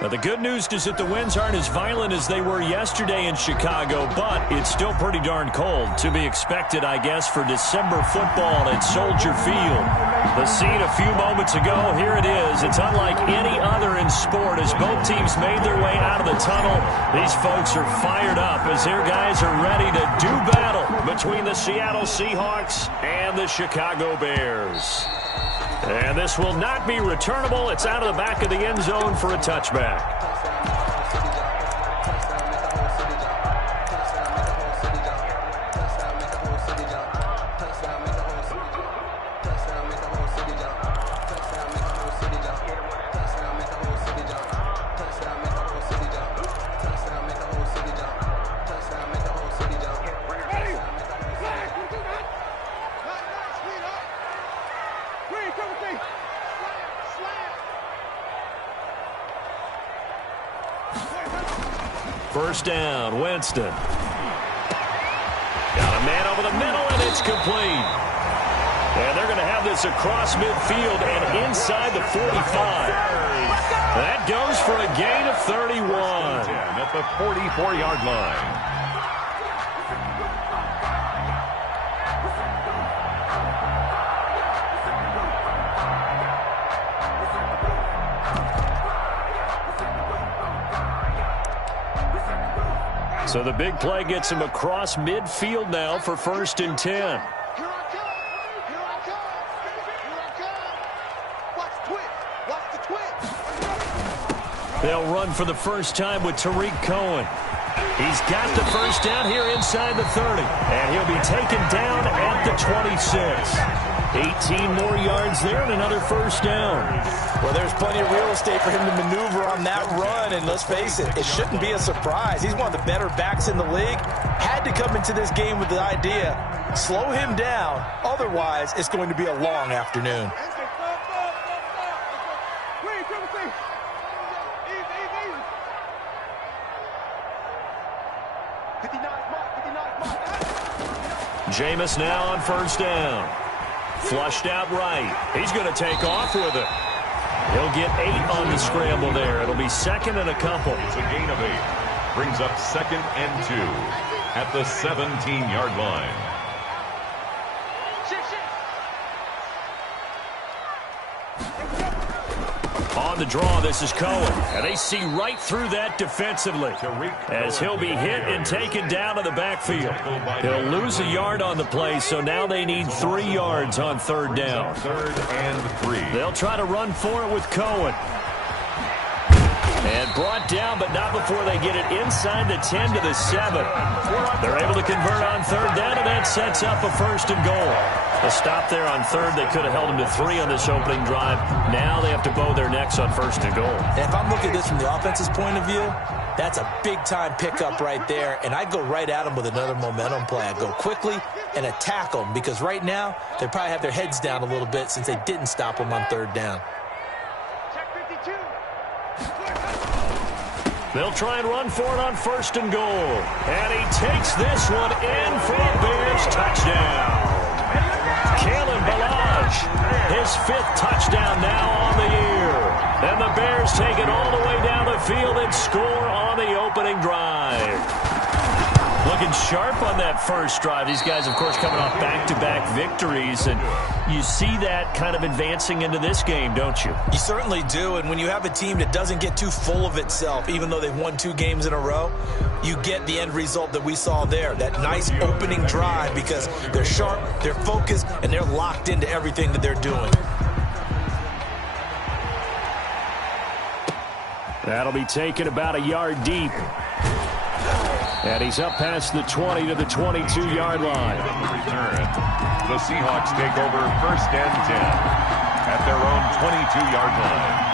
Now, the good news is that the winds aren't as violent as they were yesterday in Chicago, but it's still pretty darn cold. To be expected, I guess, for December football at Soldier Field. The scene a few moments ago, here it is. It's unlike any other in sport as both teams made their way out of the tunnel. These folks are fired up as their guys are ready to do battle between the Seattle Seahawks and the Chicago Bears. And this will not be returnable. It's out of the back of the end zone for a touchback. First down, Winston. Got a man over the middle, and it's complete. And they're going to have this across midfield and inside the 45. That goes for a gain of 31. At the 44-yard line. So the big play gets him across midfield now for 1st and 10. They'll run for the first time with Tariq Cohen. He's got the first down here inside the 30. And he'll be taken down at the 26. 18 more yards there and another first down. Well, there's plenty of real estate for him to maneuver on that run, and let's face it, it shouldn't be a surprise. He's one of the better backs in the league. Had to come into this game with the idea, slow him down, otherwise it's going to be a long afternoon. Jameis now on first down. Flushed out right. He's going to take off with it. He'll get 8 on the scramble there. It'll be 2nd and a couple. It's a gain of 8. Brings up 2nd and 2 at the 17-yard line. On the draw, this is Cohen. And they see right through that defensively as he'll be hit and taken down to the backfield. He'll lose a yard on the play, so now they need 3 yards on 3rd down. 3rd and 3. They'll try to run for it with Cohen. And brought down, but not before they get it inside the 10 to the 7. They're able to convert on 3rd down, and that sets up a 1st and goal. A stop there on 3rd. They could have held them to 3 on this opening drive. Now they have to bow their necks on 1st and goal. And if I'm looking at this from the offense's point of view, that's a big-time pickup right there. And I'd go right at them with another momentum play. I'd go quickly and attack them because right now they probably have their heads down a little bit since they didn't stop them on 3rd down. They'll try and run for it on 1st and goal. And he takes this one in for a Bears touchdown. Kalen Ballage, his 5th touchdown now on the year. And the Bears take it all the way down the field and score on the opening drive. Looking sharp on that first drive. These guys, of course, coming off back-to-back victories. And you see that kind of advancing into this game, don't you? You certainly do. And when you have a team that doesn't get too full of itself, even though they've won 2 games in a row, you get the end result that we saw there, that nice opening drive, because they're sharp, they're focused, and they're locked into everything that they're doing. That'll be taken about a yard deep. And he's up past the 20 to the 22-yard line. Return. The Seahawks take over 1st and 10 at their own 22-yard line.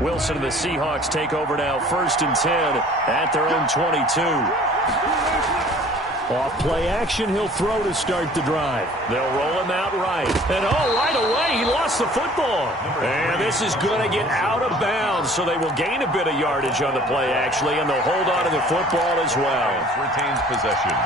Wilson and the Seahawks take over now 1st and 10 at their own 22. Off play action, he'll throw to start the drive. They'll roll him out right. And right away, he lost the football. And this is going to get out of bounds, so they will gain a bit of yardage on the play, actually, and they'll hold on to the football as well. Retains possession.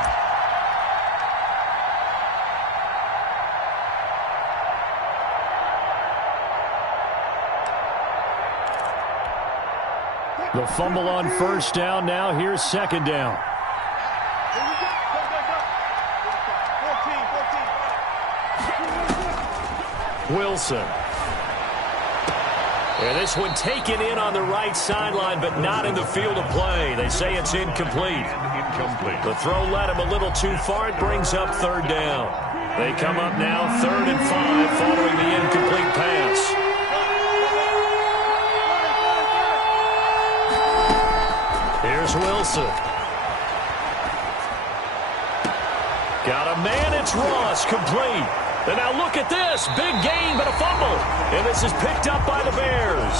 The fumble on first down. Now here's second down. Wilson. And this one taken in on the right sideline, but not in the field of play. They say it's incomplete. The throw led him a little too far. It brings up third down. They come up now 3rd and 5 following the incomplete pass. Here's Wilson. Got a man, it's Ross, complete. And now look at this. Big gain, but a fumble. And this is picked up by the Bears.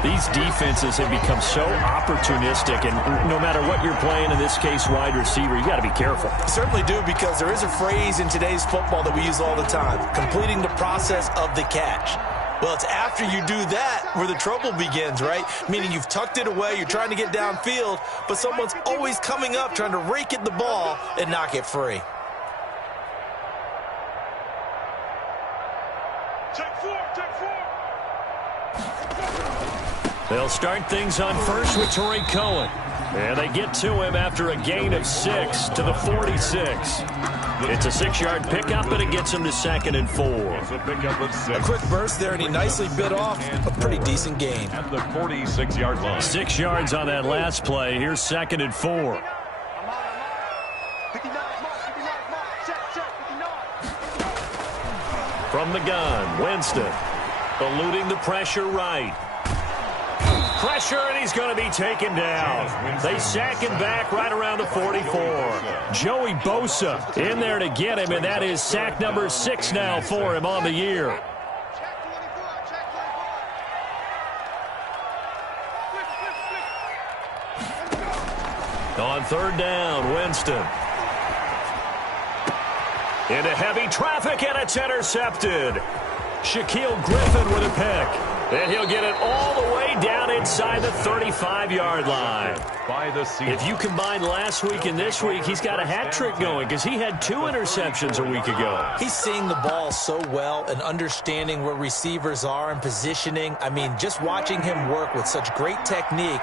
These defenses have become so opportunistic, and no matter what you're playing, in this case wide receiver, you got to be careful. Certainly do, because there is a phrase in today's football that we use all the time, completing the process of the catch. Well, it's after you do that where the trouble begins, right? Meaning you've tucked it away, you're trying to get downfield, but someone's always coming up trying to rake at the ball and knock it free. They'll start things on first with Tariq Cohen. And they get to him after a gain of 6 to the 46. It's a 6-yard pickup, and it gets him to 2nd and 4. A quick burst there, and he nicely bit off a pretty decent gain. At the 46-yard line. 6 yards on that last play. Here's 2nd and 4. From the gun, Winston. Eluding the pressure right. Pressure, and he's going to be taken down. They sack him back right around the 44. Joey Bosa in there to get him, and that is sack number 6 now for him on the year. On 3rd down, Winston. Into heavy traffic, and it's intercepted. Shaquille Griffin with a pick. And he'll get it all the way down inside the 35-yard line. If you combine last week and this week, he's got a hat trick going because he had 2 interceptions a week ago. He's seeing the ball so well and understanding where receivers are and positioning. I mean, just watching him work with such great technique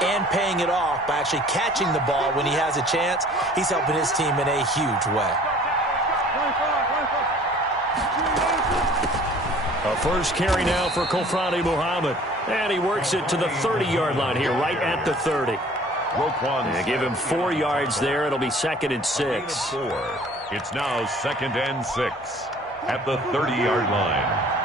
and paying it off by actually catching the ball when he has a chance, he's helping his team in a huge way. A first carry now for Kofrani Muhammad. And he works it to the 30-yard line here, right at the 30. And give him 4 yards there. It'll be 2nd and 6. It's now 2nd and 6 at the 30-yard line.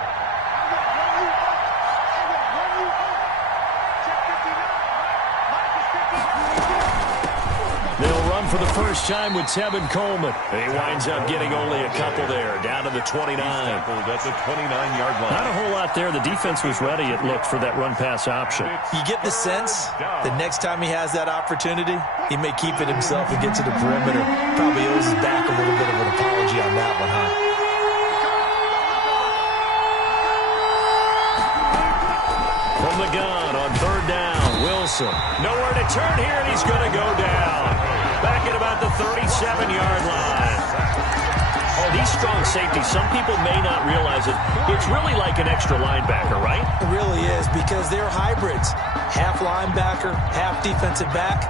They'll run for the first time with Tevin Coleman. And he winds up getting only a couple there, down to the 29. That's the 29-yard line. Not a whole lot there. The defense was ready, it looked, for that run-pass option. You get the sense that next time he has that opportunity, he may keep it himself and get to the perimeter. Probably owes his back a little bit of an apology on that one, huh? From the gun on 3rd down, Wilson. Nowhere to turn here, and he's going to go down. Back at about the 37-yard line. Oh, these strong safeties, some people may not realize it. It's really like an extra linebacker, right? It really is, because they're hybrids. Half linebacker, half defensive back.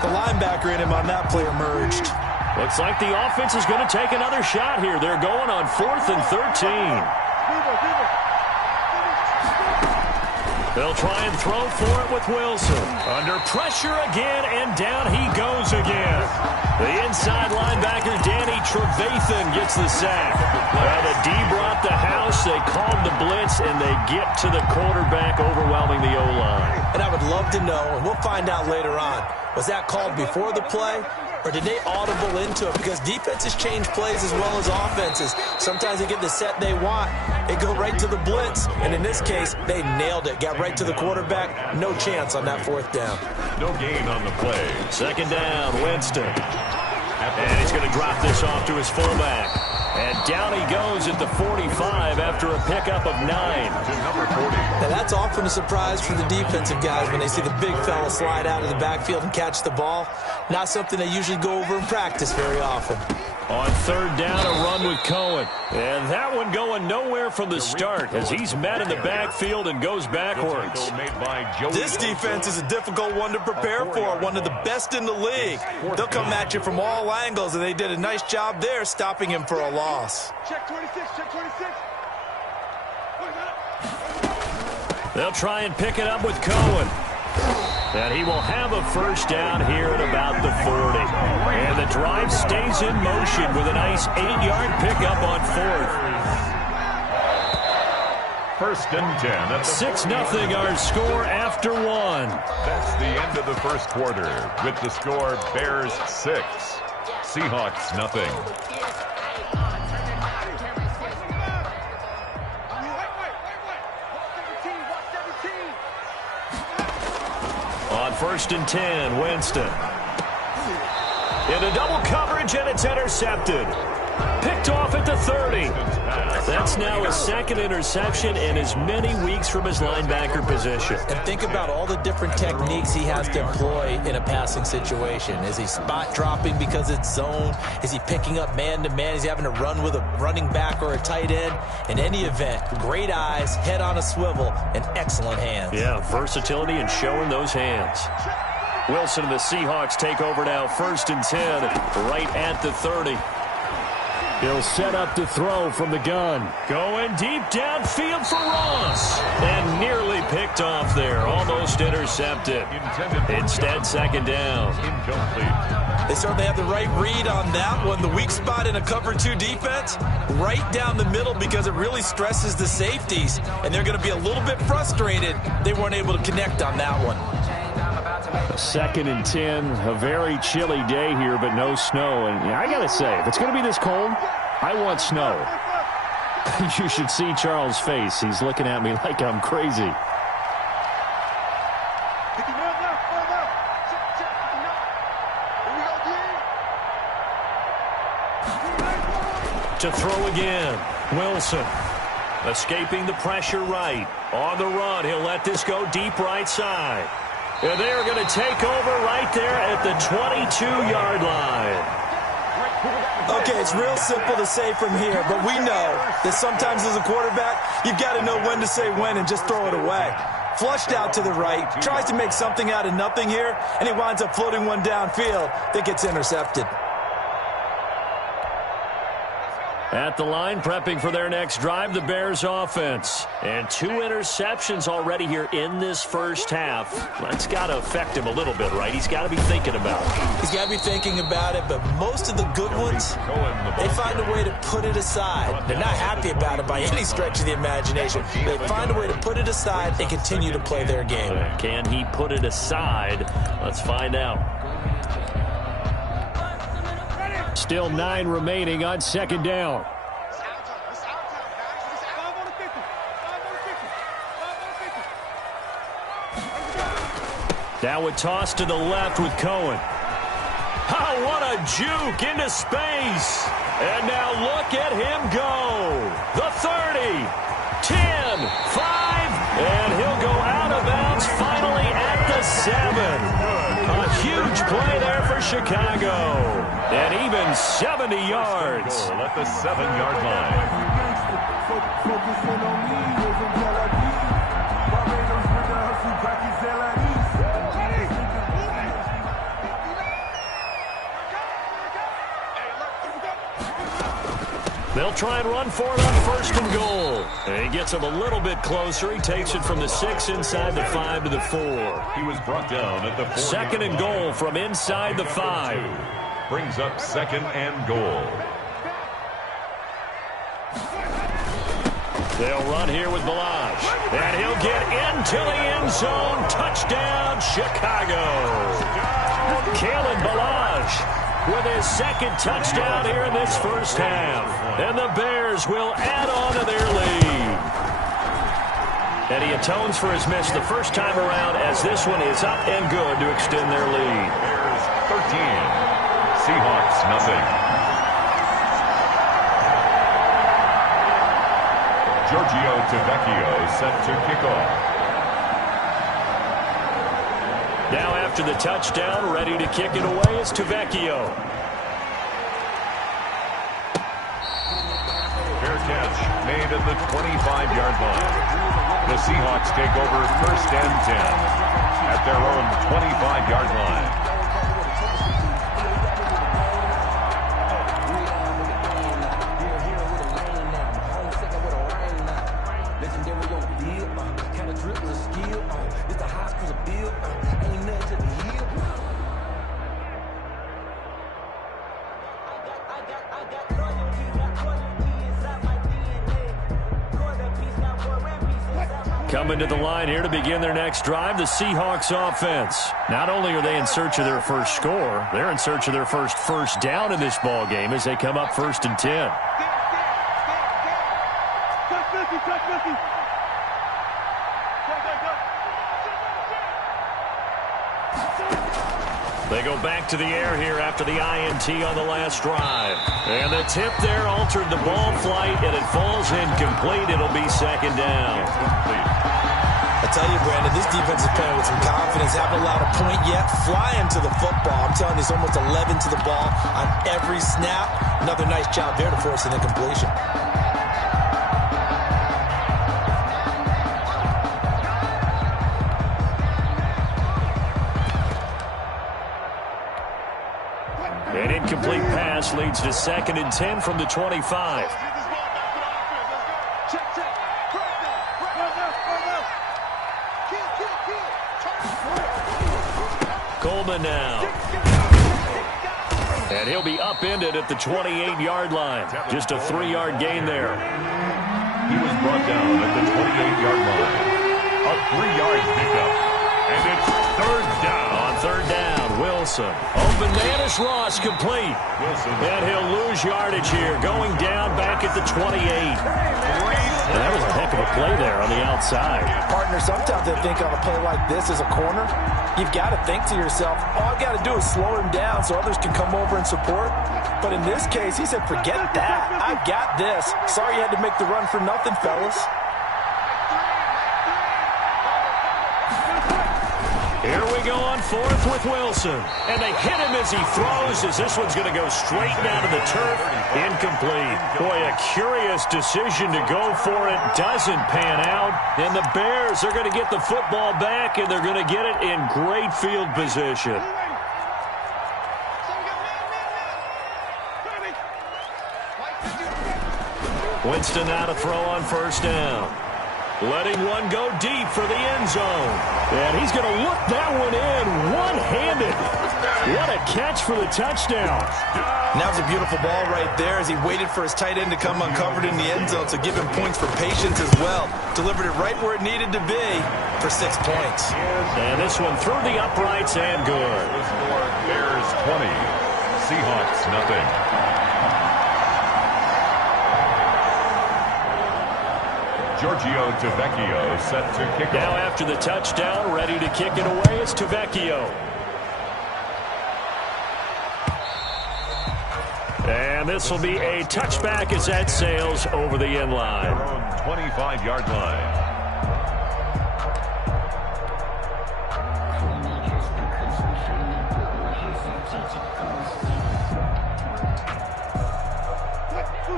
The linebacker in him on that play emerged. Looks like the offense is going to take another shot here. They're going on 4th and 13. They'll try and throw for it with Wilson. Under pressure again, and down he goes again. The inside linebacker, Danny Trevathan, gets the sack. Well, the D brought the house. They called the blitz, and they get to the quarterback, overwhelming the O-line. And I would love to know, and we'll find out later on, was that called before the play? Or did they audible into it? Because defenses change plays as well as offenses. Sometimes they get the set they want. They go right to the blitz. And in this case, they nailed it. Got right to the quarterback. No chance on that 4th down. No gain on the play. 2nd down, Winston. And he's going to drop this off to his fullback. And down he goes at the 45 after a pickup of 9. To number 40. Now that's often a surprise for the defensive guys when they see the big fella slide out of the backfield and catch the ball. Not something they usually go over in practice very often. On third down, a run with Cohen. And that one going nowhere from the start as he's met in the backfield and goes backwards. This defense is a difficult one to prepare for, one of the best in the league. They'll come at you from all angles, and they did a nice job there stopping him for a loss. Check 26, check 26. They'll try and pick it up with Cohen. And he will have a first down here at about the 40. And the drive stays in motion with a nice 8-yard pickup on fourth. First and 10. That's 6-0 our score after one. That's the end of the first quarter. With the score, Bears 6, Seahawks nothing. On first and 10, Winston. Into double coverage, and it's intercepted. Picked off at the 30. That's now his second interception in as many weeks from his linebacker position. And think about all the different techniques he has to employ in a passing situation. Is he spot dropping because it's zone? Is he picking up man-to-man? Is he having to run with a running back or a tight end? In any event, great eyes, head on a swivel, and excellent hands. Yeah, versatility and showing those hands. Wilson and the Seahawks take over now, first and 10, right at the 30. He'll set up to throw from the gun. Going deep downfield for Ross. And nearly picked off there. Almost intercepted. Instead, second down. Incomplete. They certainly have the right read on that one. The weak spot in a cover 2 defense, right down the middle because it really stresses the safeties. And they're going to be a little bit frustrated they weren't able to connect on that one. Second and 10, a very chilly day here, but no snow. And I got to say, if it's going to be this cold, I want snow. You should see Charles' face. He's looking at me like I'm crazy. To throw again, Wilson. Escaping the pressure right. On the run, he'll let this go deep right side. And they are going to take over right there at the 22-yard line. Okay, it's real simple to say from here, but we know that sometimes as a quarterback, you've got to know when to say when and just throw it away. Flushed out to the right, tries to make something out of nothing here, and he winds up floating one downfield that gets intercepted. At the line, prepping for their next drive, the Bears offense. And 2 interceptions already here in this first half. That's got to affect him a little bit, right? He's got to be thinking about it. He's got to be thinking about it, but most of the good ones, they find a way to put it aside. They're not happy about it by any stretch of the imagination. They find a way to put it aside and continue to play their game. Can he put it aside? Let's find out. Still 9 remaining on second down. Now a toss to the left with Cohen. Oh, what a juke into space. And now look at him go. The 30, 10, 5, and he'll go out of bounds finally at the 7. A huge play there for Chicago. And even 70 yards. At the 7-yard line. They'll try and run for it on first and goal. And he gets him a little bit closer. He takes it from the 6 inside the 5 to the 4. He was brought down at the 4. Second and goal from inside the 5. Brings up second and goal. They'll run here with Balazs. And he'll get into the end zone. Touchdown, Chicago. Kalen Balazs with his second touchdown here in this first half. And the Bears will add on to their lead. And he atones for his miss the first time around as this one is up and good to extend their lead. Bears 13, Seahawks, nothing. Giorgio Tavecchio set to kick off. Now after the touchdown, ready to kick it away is Tavecchio. Fair catch made at the 25-yard line. The Seahawks take over 1st and 10 at their own 25-yard line. Coming to the line here to begin their next drive, the Seahawks offense. Not only are they in search of their first score, they're in search of their first down in this ball game as they come up 1st and 10. They go back to the air here after the INT on the last drive. And the tip there altered the ball flight, and it falls incomplete. It'll be 2nd down. I tell you, Brandon, this defense is playing with some confidence. Haven't allowed a point yet. Flying to the football. I'm telling you, it's almost 11 to the ball on every snap. Another nice job there to force an incompletion. An incomplete pass leads to 2nd and 10 from the 25. Coleman now. And he'll be upended at the 28-yard line. Just a 3-yard gain there. He was brought down at the 28-yard line. A 3-yard pickup. And it's 3rd down. On 3rd down, Wilson. Open man is Ross, complete. And he'll lose yardage here, going down back at the 28. And that was a heck of a play there on the outside. Partner, sometimes I think on a play like this as a corner, you've got to think to yourself, all I've got to do is slow him down so others can come over and support. But in this case, he said, forget that. I've got this. Sorry you had to make the run for nothing, fellas. Here we go on 4th with Wilson. And they hit him as he throws, as this one's going to go straight down to the turf. Incomplete. Boy, a curious decision to go for it. Doesn't pan out. And the Bears are going to get the football back, and they're going to get it in great field position. Winston now to throw on 1st down. Letting one go deep for the end zone. And he's going to look that one in one-handed. What a catch for the touchdown. That was a beautiful ball right there as he waited for his tight end to come uncovered in the end zone to give him points for patience as well. Delivered it right where it needed to be for 6 points. And this one through the uprights and good. Bears 20. Seahawks nothing. Giorgio Tavecchio set to kick off. Now after the touchdown, ready to kick it away is Tavecchio. And this will be a touchback as that sails over the end line. 25-yard line.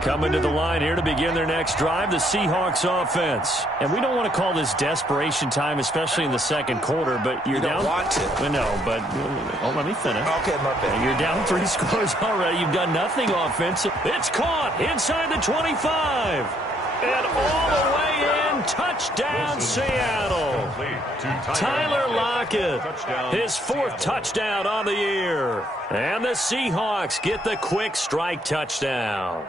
Coming to the line here to begin their next drive, the Seahawks offense. And we don't want to call this desperation time, especially in the 2nd quarter, but you're down. You don't want to. No, but let me finish. Okay, my bad. You're down 3 scores already. You've done nothing offensive. It's caught inside the 25. And all the way in, touchdown Seattle. Tyler Lockett, his 4th touchdown on the year. And the Seahawks get the quick strike touchdown.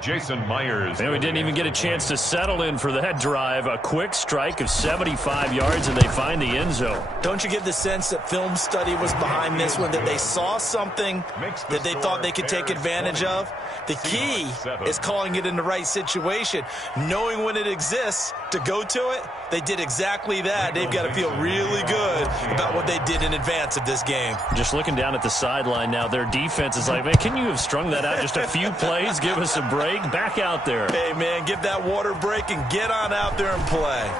Jason Myers. And we didn't even get a chance to settle in for that drive. A quick strike of 75 yards, and they find the end zone. Don't you get the sense that film study was behind this one, that they saw something that they thought they could take advantage of? The key is calling it in the right situation. Knowing when it exists to go to it, they did exactly that. They've got to feel really good about what they did in advance of this game. Just looking down at the sideline now, their defense is like, man, can you have strung that out just a few plays? Give us a break. Back out there. Hey, man, give that water break and get on out there and play.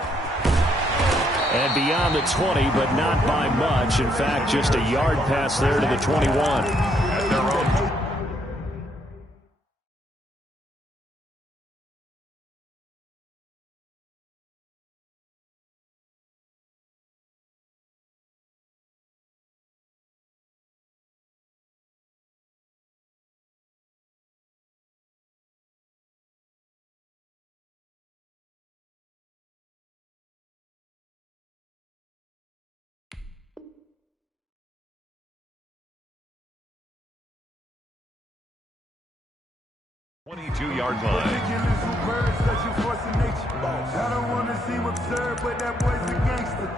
And beyond the 20, but not by much. In fact, just a yard pass there to the 21. At their own. Yard line. I don't want to seem absurd, but that boy's a gangster.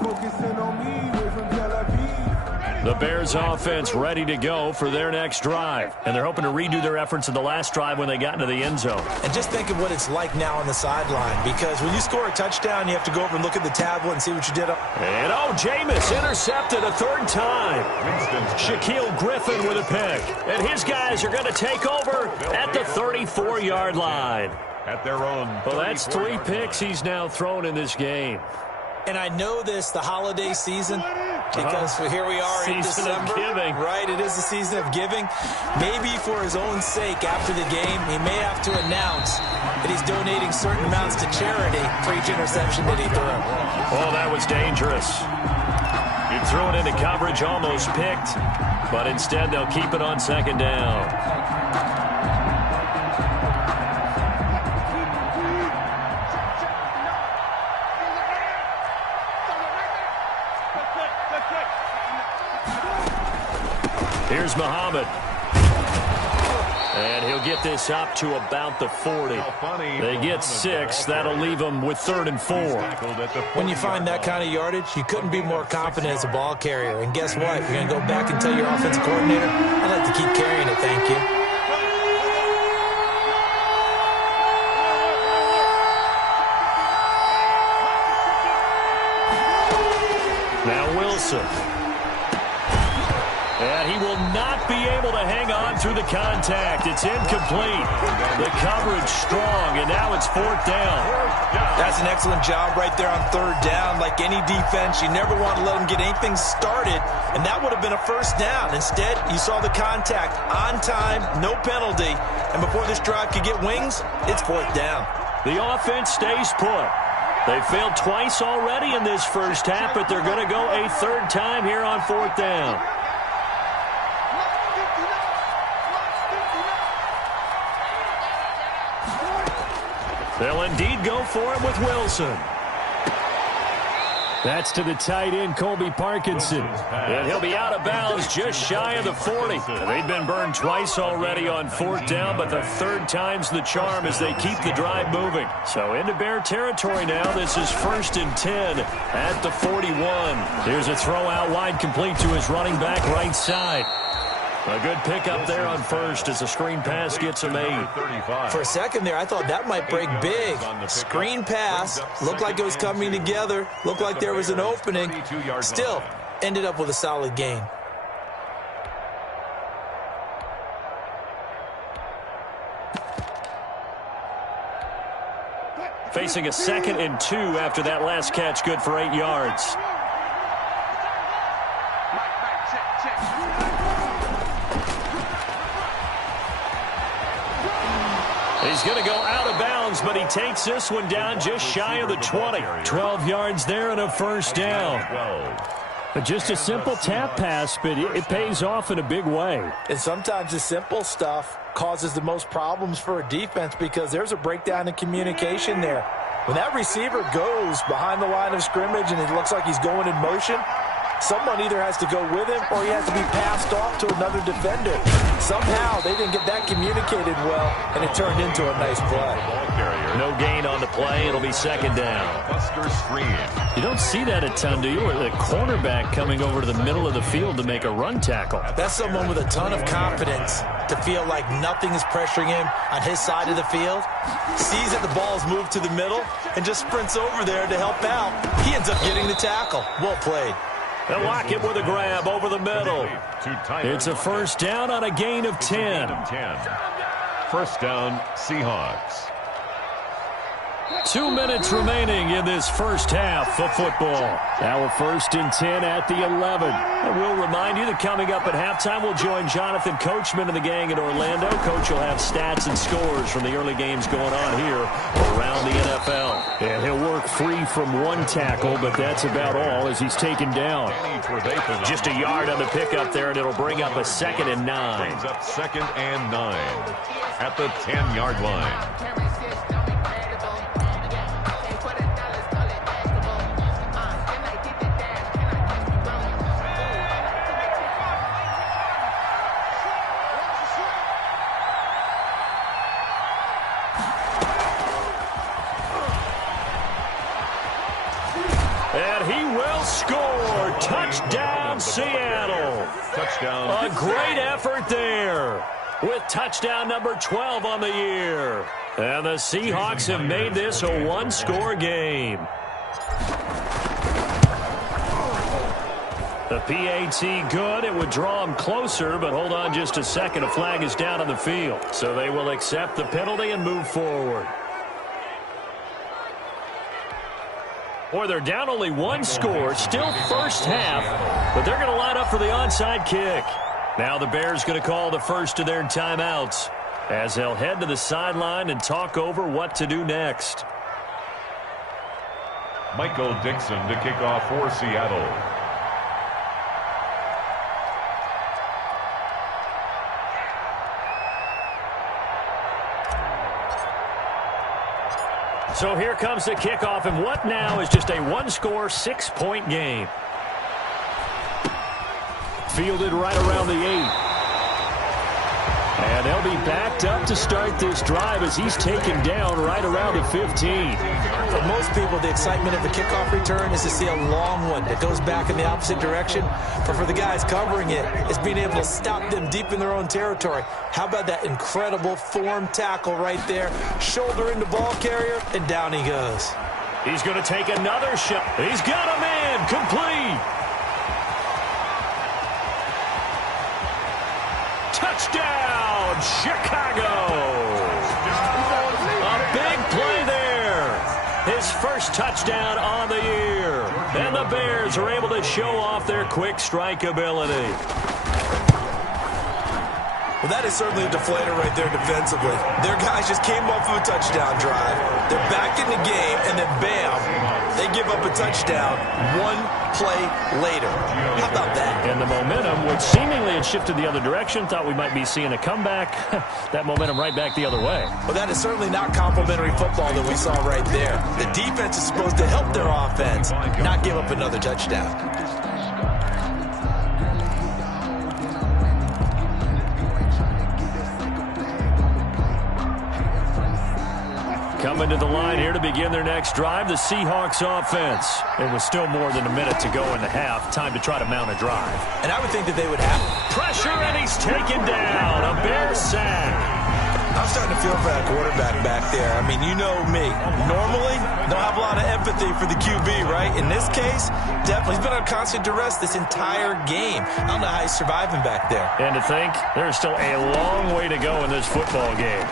Focusing on me, way from Tel Aviv. The Bears offense ready to go for their next drive. And they're hoping to redo their efforts in the last drive when they got into the end zone. And just think of what it's like now on the sideline, because when you score a touchdown, you have to go over and look at the tablet and see what you did. And Jameis intercepted a third time. Shaquille Griffin with a pick. And his guys are going to take over at the 34-yard line. At their own. Well, that's 3 picks he's now thrown in this game. And I know this, the holiday season, because here we are in December. Of giving. Right, it is the season of giving. Maybe for his own sake after the game, he may have to announce that he's donating certain amounts to charity for each interception that he threw. Oh, that was dangerous. He threw it into coverage, almost picked, but instead they'll keep it on second down. Here's Muhammad. And he'll get this up to about the 40. They get 6. That'll leave them with 3rd and 4. When you find that kind of yardage, you couldn't be more confident as a ball carrier. And guess what? You're going to go back and tell your offensive coordinator, I'd like to keep carrying it, thank you. Now Wilson. And he will not be able to hang on through the contact. It's incomplete. The coverage strong, and now it's 4th down. That's an excellent job right there on 3rd down. Like any defense, you never want to let them get anything started, and that would have been a 1st down. Instead, you saw the contact on time, no penalty, and before this drive could get wings, it's 4th down. The offense stays put. They failed twice already in this first half, but they're going to go a 3rd time here on 4th down. They'll indeed go for it with Wilson. That's to the tight end, Colby Parkinson. And he'll be out of bounds just shy of the 40. They've been burned twice already on 4th down, but the 3rd time's the charm as they keep the drive moving. So into Bear territory now. This is 1st and 10 at the 41. Here's a throw out wide, complete to his running back right side. A good pickup there on 1st as a screen pass gets him 8. For a second there, I thought that might break big. Screen pass, looked like it was coming together, looked like there was an opening. Still, ended up with a solid gain. Facing a 2nd and 2 after that last catch, good for 8 yards. He's going to go out of bounds, but he takes this one down just shy of the 20. 12 yards there and a 1st down. But just a simple tap pass, but it pays off in a big way. And sometimes the simple stuff causes the most problems for a defense because there's a breakdown in communication there. When that receiver goes behind the line of scrimmage and it looks like he's going in motion, Someone either has to go with him or he has to be passed off to another defender. Somehow they didn't get that communicated well, and it turned into a nice play. No gain on the play. It'll be second down. Buster Screen. You don't see that a ton, do you? Or the cornerback coming over to the middle of the field to make a run tackle. That's someone with a ton of confidence to feel like nothing is pressuring him on his side of the field. Sees that the ball is moved to the middle and just sprints over there to help out. He ends up getting the tackle. Well played. They'll lock him with a grab over the middle. It's a first down on a gain of 10. First down, Seahawks. 2 minutes remaining in this first half of football. Now a 1st and 10 at the 11. And we'll remind you that coming up at halftime, we'll join Jonathan Coachman and the gang in Orlando. Coach will have stats and scores from the early games going on here around the NFL. And he'll work free from one tackle, but that's about all as he's taken down. Just a yard on the pickup there, and it'll bring up a 2nd and 9. Brings up 2nd and 9 at the 10-yard line. And he will score. Touchdown, Seattle. Touchdown. A great effort there with touchdown number 12 on the year. And the Seahawks have made this a one-score game. The PAT good. It would draw them closer, but hold on just a second. A flag is down on the field. So they will accept the penalty and move forward. Boy, they're down only one score, still first half, but they're going to line up for the onside kick. Now the Bears going to call the first of their timeouts as they'll head to the sideline and talk over what to do next. Michael Dixon to kick off for Seattle. So here comes the kickoff, and what now is just a one-score, 6-point game. Fielded right around the 8. And they'll be backed up to start this drive as he's taken down right around the 15. For most people, the excitement of the kickoff return is to see a long one that goes back in the opposite direction. But for the guys covering it, it's being able to stop them deep in their own territory. How about that incredible form tackle right there? Shoulder into ball carrier, and down he goes. He's going to take another shot. He's got a man complete. Touchdown, Chicago. A big play there. His first touchdown on the year. And the Bears are able to show off their quick strike ability. Well, that is certainly a deflator right there defensively. Their guys just came off of a touchdown drive. They're back in the game, and then bam, they give up a touchdown one play later. How about that? And the momentum, which seemingly had shifted the other direction, thought we might be seeing a comeback. That momentum right back the other way. Well, that is certainly not complimentary football that we saw right there. The defense is supposed to help their offense, not give up another touchdown. Coming to the line here to begin their next drive, the Seahawks offense. It was still more than a minute to go in the half. Time to try to mount a drive. And I would think that they would have pressure, and he's taken down. A Bear sack. I'm starting to feel for that quarterback back there. I mean, you know me. Normally, don't have a lot of empathy for the QB, right? In this case, definitely. He's been on constant duress this entire game. I don't know how he's surviving back there. And to think, there's still a long way to go in this football game.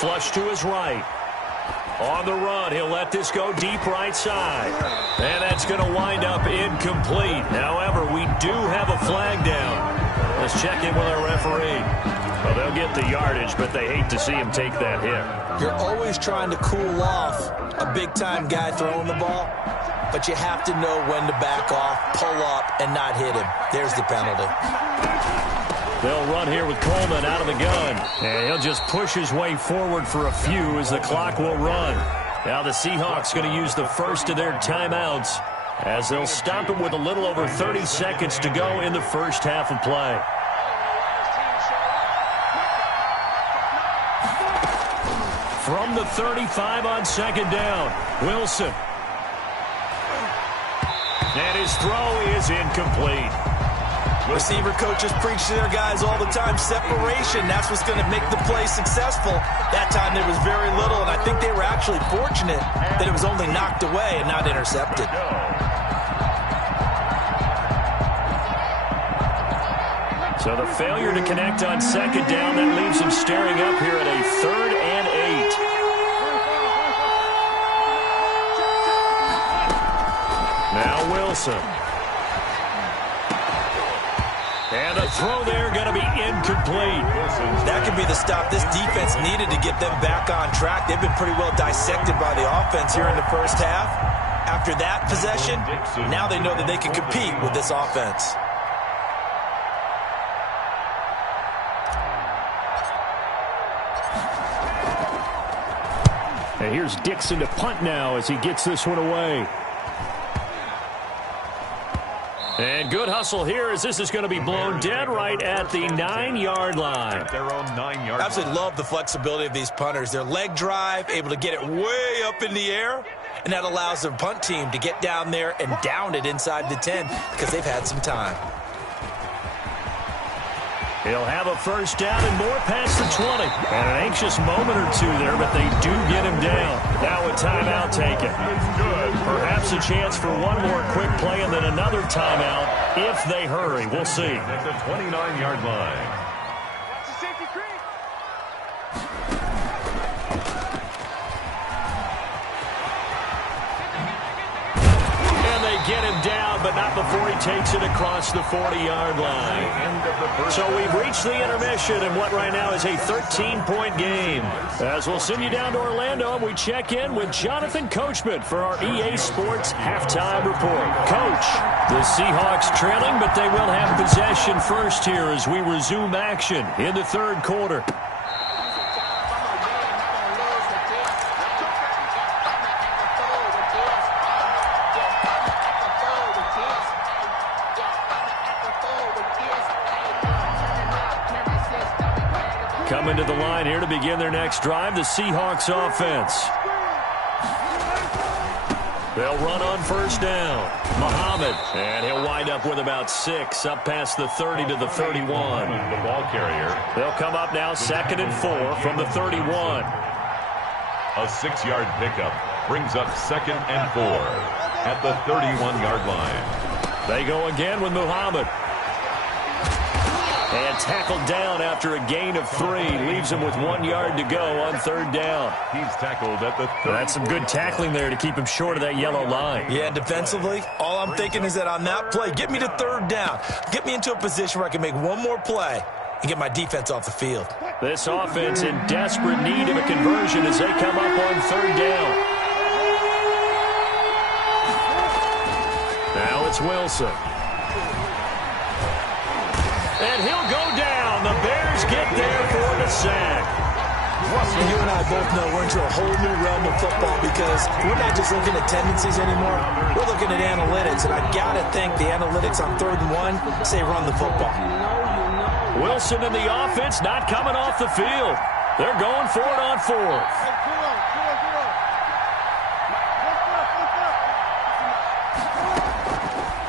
Flush to his right. On the run, he'll let this go deep right side. And that's going to wind up incomplete. However, we do have a flag down. Let's check in with our referee. Well, they'll get the yardage, but they hate to see him take that hit. You're always trying to cool off a big-time guy throwing the ball, but you have to know when to back off, pull up, and not hit him. There's the penalty. They'll run here with Coleman out of the gun. And he'll just push his way forward for a few as the clock will run. Now the Seahawks going to use the first of their timeouts as they'll stop it with a little over 30 seconds to go in the first half of play. From the 35 on second down, Wilson. And his throw is incomplete. Receiver coaches preach to their guys all the time. Separation, that's what's going to make the play successful. That time there was very little, and I think they were actually fortunate that it was only knocked away and not intercepted. So the failure to connect on second down, that leaves him staring up here at a 3rd and 8. Now Wilson. And a throw there going to be incomplete. That could be the stop this defense needed to get them back on track. They've been pretty well dissected by the offense here in the first half. After that possession, now they know that they can compete with this offense. And here's Dixon to punt now as he gets this one away. And good hustle here as this is going to be blown dead right at the 9-yard line. Their own 9-yard line. Absolutely love the flexibility of these punters. Their leg drive, able to get it way up in the air, and that allows their punt team to get down there and down it inside the 10 because they've had some time. He'll have a first down and more past the 20. And an anxious moment or two there, but they do get him down. Now a timeout taken. Good. Perhaps a chance for one more quick play and then another timeout if they hurry. We'll see. At the 29-yard line. Get him down, but not before he takes it across the 40-yard line. So we've reached the intermission in what right now is a 13-point game. As we'll send you down to Orlando, and we check in with Jonathan Coachman for our EA Sports Halftime Report. Coach, the Seahawks trailing, but they will have possession first here as we resume action in the third quarter. Coming to the line here to begin their next drive, the Seahawks offense. They'll run on first down. Muhammad, and he'll wind up with about 6, up past the 30 to the 31. The ball carrier. They'll come up now 2nd and 4 from the 31. A 6-yard pickup brings up 2nd and 4 at the 31-yard line. They go again with Muhammad. And tackled down after a gain of 3. Leaves him with 1 yard to go on third down. He's tackled at the 30. That's some good tackling there to keep him short of that yellow line. Yeah, defensively, all I'm thinking is that on that play, get me to third down. Get me into a position where I can make one more play and get my defense off the field. This offense in desperate need of a conversion as they come up on third down. Now it's Wilson. And he'll go down. The Bears get there for the sack. You and I both know we're into a whole new realm of football because we're not just looking at tendencies anymore. We're looking at analytics, and I got to think the analytics on 3rd and 1 say run the football. Wilson and the offense not coming off the field. They're going for it on 4th.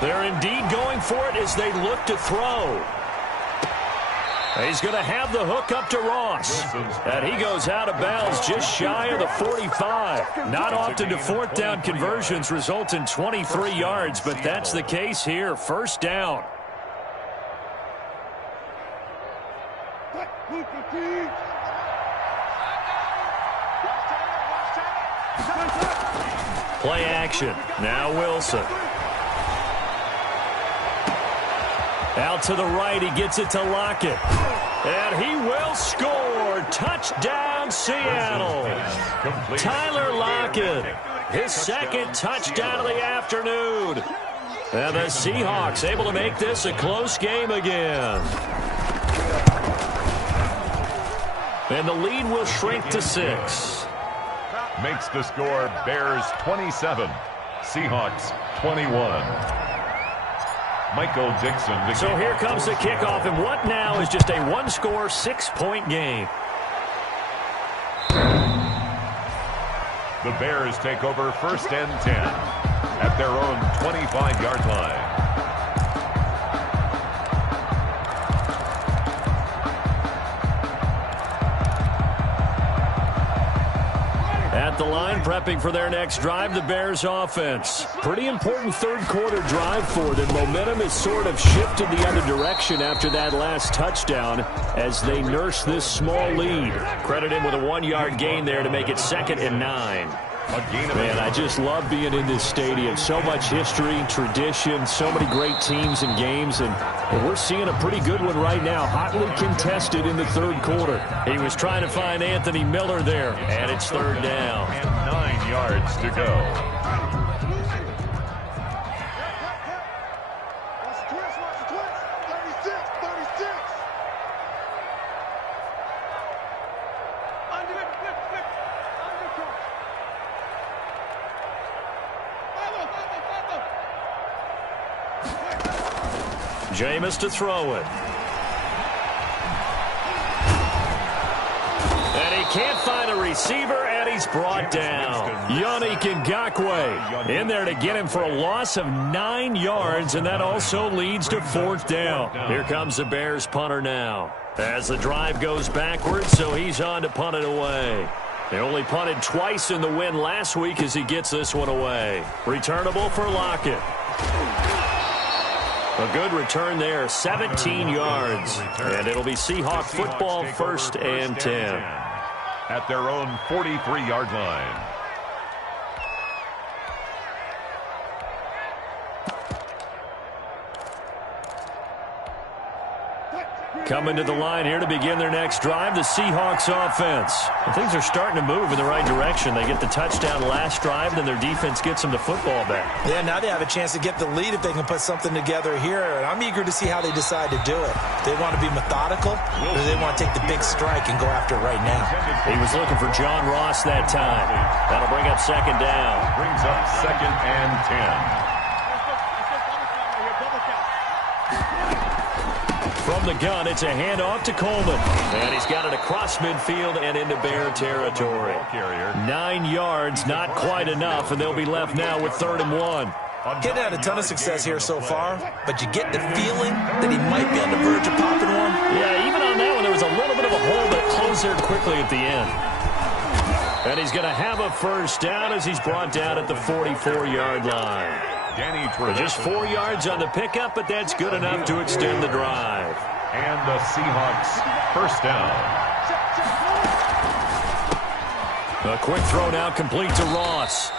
They're indeed going for it as they look to throw. He's going to have the hook up to Ross. And he goes out of bounds just shy of the 45. Not often do 4th down conversions result in 23 yards, but that's the case here. First down. Play action. Now Wilson. Out to the right, he gets it to Lockett. And he will score. Touchdown, Seattle. Tyler Lockett, his 2nd touchdown of the afternoon. And the Seahawks able to make this a close game again. And the lead will shrink to 6. Makes the score Bears 27, Seahawks 21. Michael Dixon. So here comes the kickoff, and what now is just a one-score, 6-point game. The Bears take over 1st and 10 at their own 25-yard line. At the line, prepping for their next drive, the Bears offense. Pretty important third-quarter drive for them. Momentum has sort of shifted the other direction after that last touchdown as they nurse this small lead. Credit him with a 1-yard gain there to make it 2nd and 9. Man, I just love being in this stadium. So much history, tradition, so many great teams and games, and we're seeing a pretty good one right now. Hotly contested in the third quarter. He was trying to find Anthony Miller there, and it's 3rd down. And 9 yards to go. Jameis to throw it. And he can't find a receiver, and he's brought down. Yannick Ngakoue in there to get him for a loss of 9 yards, and that also leads to 4th down. Here comes the Bears punter now. As the drive goes backwards, so he's on to punt it away. They only punted twice in the win last week as he gets this one away. Returnable for Lockett. A good return there, 17 yards. And it'll be Seahawk football, 1st and 10. At their own 43-yard line. Coming to the line here to begin their next drive, the Seahawks offense. And things are starting to move in the right direction. They get the touchdown last drive, then their defense gets them the football back. Yeah, now they have a chance to get the lead if they can put something together here. And I'm eager to see how they decide to do it. They want to be methodical, or do they want to take the big strike and go after it right now? He was looking for John Ross that time. That'll bring up 2nd down. Brings up 2nd and 10. From the gun, it's a handoff to Coleman. And he's got it across midfield and into Bear territory. 9 yards, not quite enough, and they'll be left now with 3rd and 1. Getting had a ton of success here so far, but you get the feeling that he might be on the verge of popping one. Yeah, even on that one, there was a little bit of a hole that closed there quickly at the end. And he's going to have a 1st down as he's brought down at the 44-yard line. Just 4 yards on the pickup, but that's good enough to extend the drive. And the Seahawks 1st down. A quick throw now complete to Ross.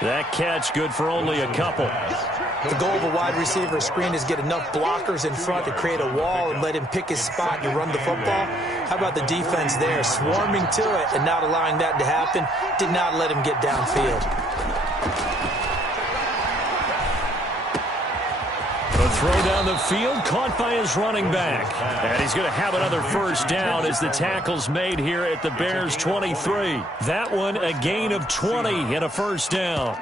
That catch good for only a couple. The goal of a wide receiver screen is get enough blockers in front to create a wall and let him pick his spot and run the football. How about the defense there, swarming to it and not allowing that to happen? Did not let him get downfield. A throw down the field, caught by his running back. And he's going to have another 1st down as the tackle's made here at the Bears 23. That one a gain of 20 and a 1st down.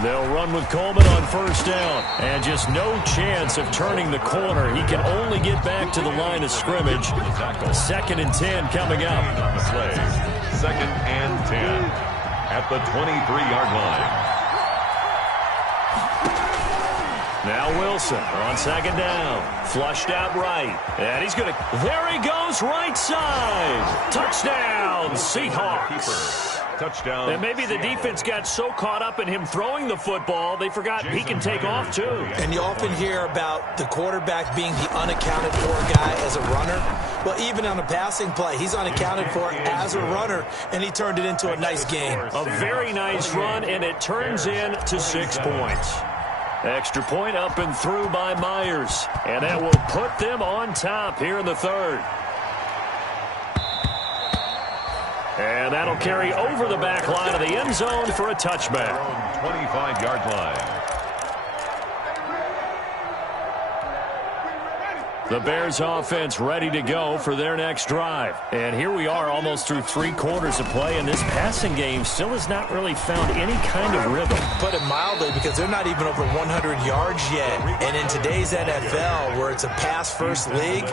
They'll run with Coleman on 1st down. And just no chance of turning the corner. He can only get back to the line of scrimmage. 2nd and 10 coming up. 2nd and 10 at the 23-yard line. Now Wilson on 2nd down. Flushed out right. And he's going to... There he goes, right side. Touchdown, Seahawks. Touchdown. And maybe the defense got so caught up in him throwing the football, they forgot he can take off too. And you often hear about the quarterback being the unaccounted for guy as a runner. Well, even on a passing play, he's unaccounted for as a runner, and he turned it into a nice game. A very nice run, and it turns into 6 points. Extra point up and through by Myers. And that will put them on top here in the 3rd. And that'll carry over the back line of the end zone for a touchback. 25-yard line. The Bears offense ready to go for their next drive. And here we are almost through 3 quarters of play, and this passing game still has not really found any kind of rhythm. Put it mildly, because they're not even over 100 yards yet. And in today's NFL, where it's a pass-first league,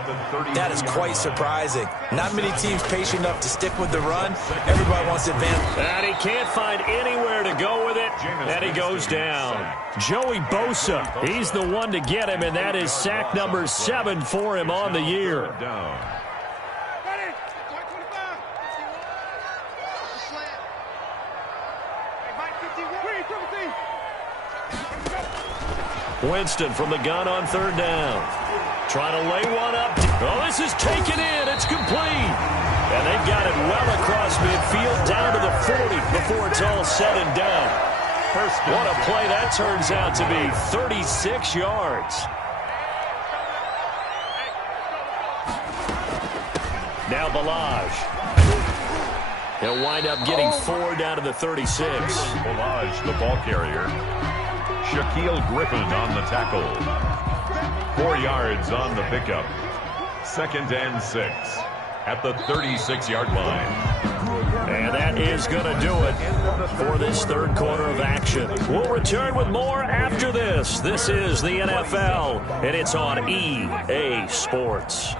that is quite surprising. Not many teams patient enough to stick with the run. Everybody wants to advance. And he can't find anywhere to go with it, and he goes down. Joey Bosa, he's the one to get him, and that is sack number 7 for him on the year. Winston from the gun on 3rd down. Trying to lay one up. Oh, this is taken in. It's complete. And they've got it well across midfield down to the 40 before it's all said and done. What a play that turns out to be. 36 yards. Now Ballage. He'll wind up getting 4 down to the 36. Ballage, the ball carrier. Shaquille Griffin on the tackle. 4 yards on the pickup. 2nd and 6 at the 36-yard line. And that is going to do it for this 3rd quarter of action. We'll return with more after this. This is the NFL, and it's on EA Sports.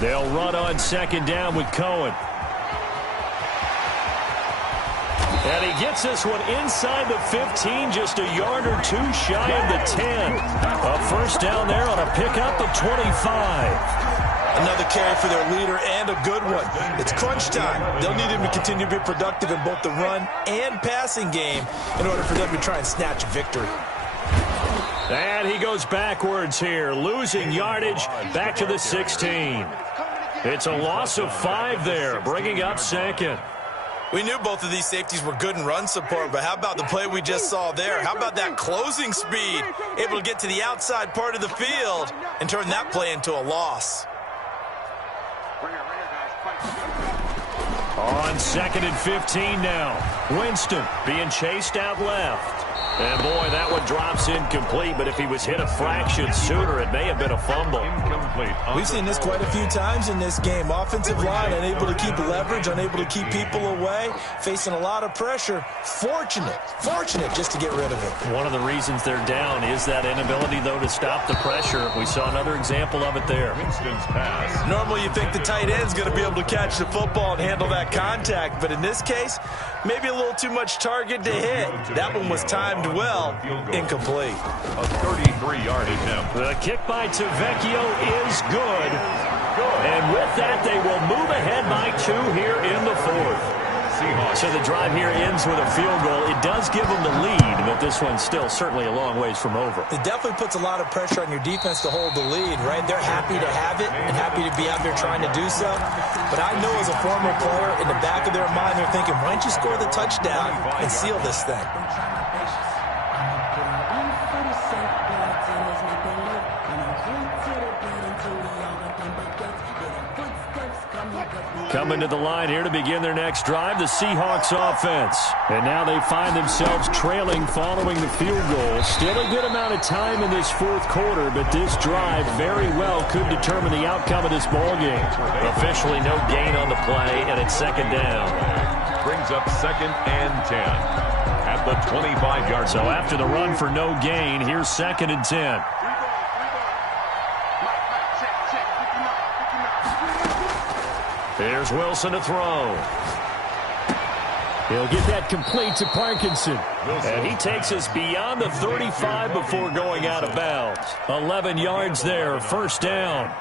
They'll run on 2nd down with Cohen. And he gets this one inside the 15, just a yard or 2 shy of the 10. A 1st down there on a pickup of 25. Another carry for their leader, and a good one. It's crunch time. They'll need him to continue to be productive in both the run and passing game in order for them to try and snatch victory. And he goes backwards here, losing yardage back to the 16. It's a loss of 5 there, bringing up 2nd. We knew both of these safeties were good in run support, but how about the play we just saw there? How about that closing speed? Able to get to the outside part of the field and turn that play into a loss. On 2nd and 15 now. Winston being chased out left. And boy, that one drops incomplete, but if he was hit a fraction sooner, it may have been a fumble. Incomplete. We've seen this quite a few times in this game. Offensive line unable to keep leverage, unable to keep people away, facing a lot of pressure. Fortunate just to get rid of it. One of the reasons they're down is that inability, though, to stop the pressure. We saw another example of it there. Winston's pass. Normally you think the tight end's going to be able to catch the football and handle that contact, but in this case, maybe a little too much target to hit. That one was timed well, incomplete. A 33-yard attempt. The kick by Tavecchio is good. And with that, they will move ahead by 2 here in the 4th. So the drive here ends with a field goal. It does give them the lead, but this one's still certainly a long ways from over. It definitely puts a lot of pressure on your defense to hold the lead, right? They're happy to have it and happy to be out there trying to do so. But I know as a former player, in the back of their mind, they're thinking, why don't you score the touchdown and seal this thing? Coming to the line here to begin their next drive, the Seahawks offense. And now they find themselves trailing following the field goal. Still a good amount of time in this 4th quarter, but this drive very well could determine the outcome of this ball game. Officially no gain on the play, and it's 2nd down. Brings up 2nd and 10 at the 25-yard line. So after the run for no gain, here's 2nd and 10. Here's Wilson to throw. He'll get that complete to Parkinson. And he takes us beyond the 35 before going out of bounds. 11 yards there, 1st down.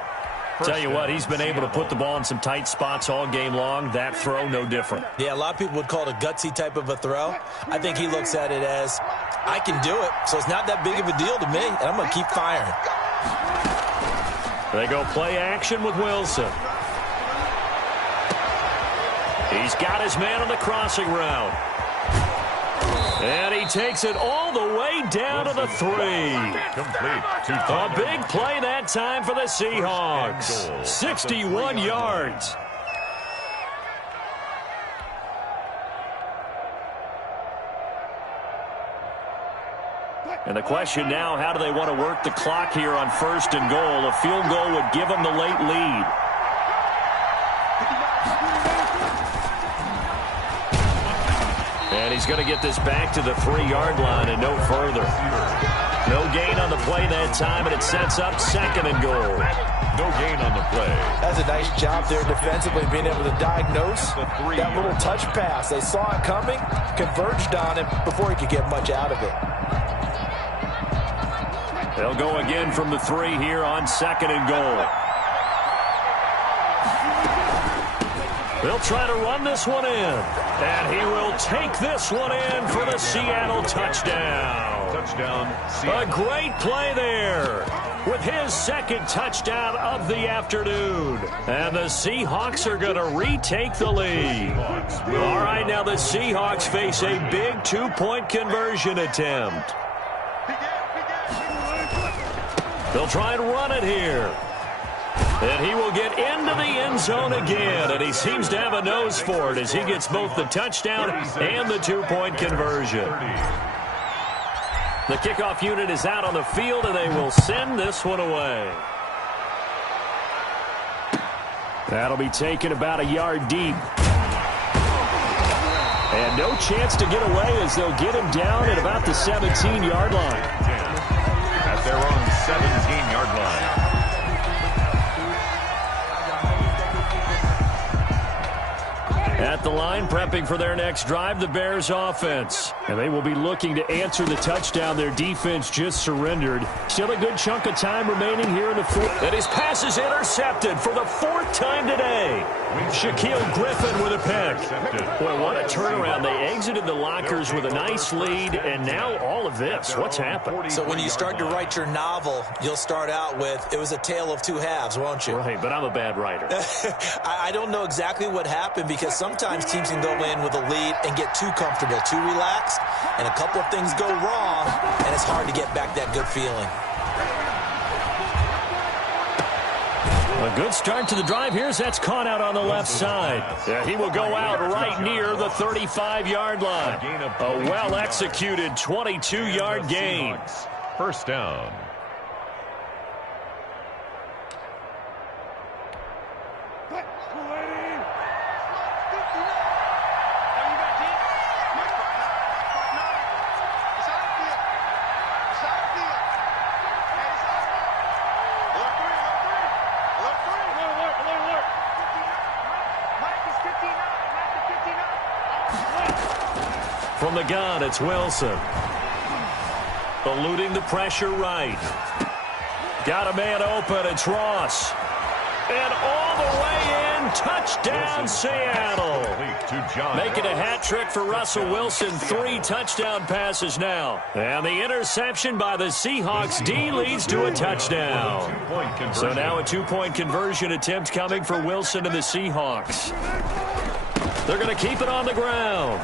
Tell you what, he's been able to put the ball in some tight spots all game long. That throw, no different. Yeah, a lot of people would call it a gutsy type of a throw. I think he looks at it as, I can do it, so it's not that big of a deal to me, and I'm going to keep firing. They go play action with Wilson. He's got his man on the crossing route. And he takes it all the way down to the 3. Complete. A big play that time for the Seahawks. 61 yards. And the question now, how do they want to work the clock here on 1st and goal? A field goal would give them the late lead. And he's going to get this back to the 3-yard line and no further. No gain on the play that time, and it sets up 2nd and goal. No gain on the play. That's a nice job there defensively, being able to diagnose that little touch pass. They saw it coming, converged on him before he could get much out of it. They'll go again from the 3 here on 2nd and goal. They'll try to run this one in. And he will take this one in for the Seattle touchdown. Touchdown, Seattle. A great play there with his 2nd touchdown of the afternoon. And the Seahawks are going to retake the lead. All right, now the Seahawks face a big 2-point conversion attempt. They'll try and run it here. And he will get into the end zone again, and he seems to have a nose for it as he gets both the touchdown and the 2-point conversion. The kickoff unit is out on the field, and they will send this one away. That'll be taken about a yard deep. And no chance to get away as they'll get him down at about the 17-yard line. At their own 17-yard line. At the line, prepping for their next drive, the Bears offense. And they will be looking to answer the touchdown their defense just surrendered. Still a good chunk of time remaining here in the 4th. And his pass is intercepted for the 4th time today. Shaquill Griffin with a pick. Boy, what a turnaround. They exited the lockers with a nice lead, and now all of this. What's happened? So when you start to write your novel, you'll start out with, it was a tale of 2 halves, won't you? Right, but I'm a bad writer. I don't know exactly what happened, because sometimes teams can go in with a lead and get too comfortable, too relaxed, and a couple of things go wrong, and it's hard to get back that good feeling. A good start to the drive here as that's caught out on the left side. Yeah, he will go out right near the 35-yard line. A well-executed 22-yard gain. 1st down. From the gun, it's Wilson. Eluding the pressure right. Got a man open, it's Ross. And all the way in, touchdown Seattle. Making a hat trick for Russell Wilson, 3 touchdown passes now. And the interception by the Seahawks D leads to a touchdown. So now a 2-point conversion attempt coming for Wilson and the Seahawks. They're going to keep it on the ground.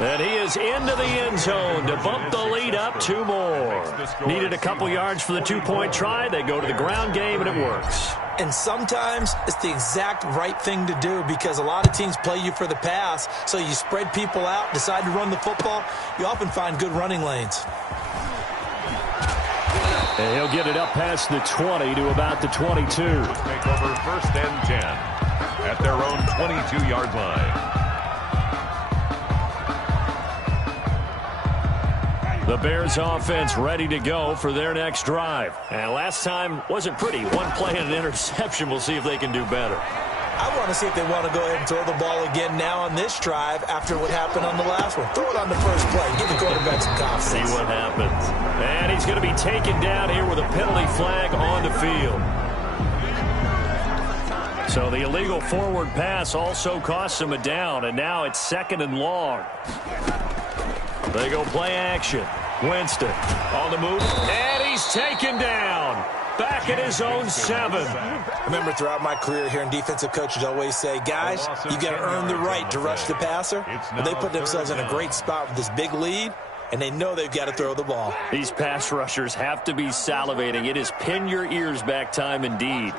And he is into the end zone to bump the lead up 2 more. Needed a couple yards for the 2-point try. They go to the ground game, and it works. And sometimes it's the exact right thing to do, because a lot of teams play you for the pass, so you spread people out, decide to run the football. You often find good running lanes. And he'll get it up past the 20 to about the 22. Take over 1st and 10 at their own 22-yard line. The Bears offense ready to go for their next drive. And last time wasn't pretty. 1 play and an interception. We'll see if they can do better. I want to see if they want to go ahead and throw the ball again now on this drive after what happened on the last one. Throw it on the first play. Give the quarterback some confidence. See what happens. And he's going to be taken down here with a penalty flag on the field. So the illegal forward pass also costs him a down, and now it's 2nd and long. They go play action. Winston on the move, and he's taken down. Back at his own 7. I remember throughout my career hearing defensive coaches always say, guys, you got to earn the right to rush the passer. But they put themselves in a great spot with this big lead, and they know they've got to throw the ball. These pass rushers have to be salivating. It is pin your ears back time indeed.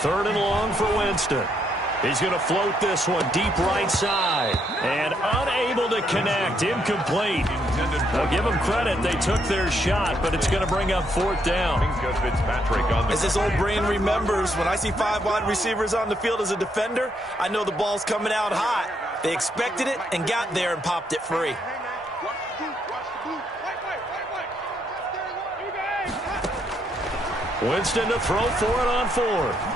3rd and long for Winston. He's going to float this one deep right side. And unable to connect. Incomplete. I'll give them credit. They took their shot, but it's going to bring up fourth down. As this old brain remembers, when I see 5 wide receivers on the field as a defender, I know the ball's coming out hot. They expected it and got there and popped it free. Winston to throw for it on 4th.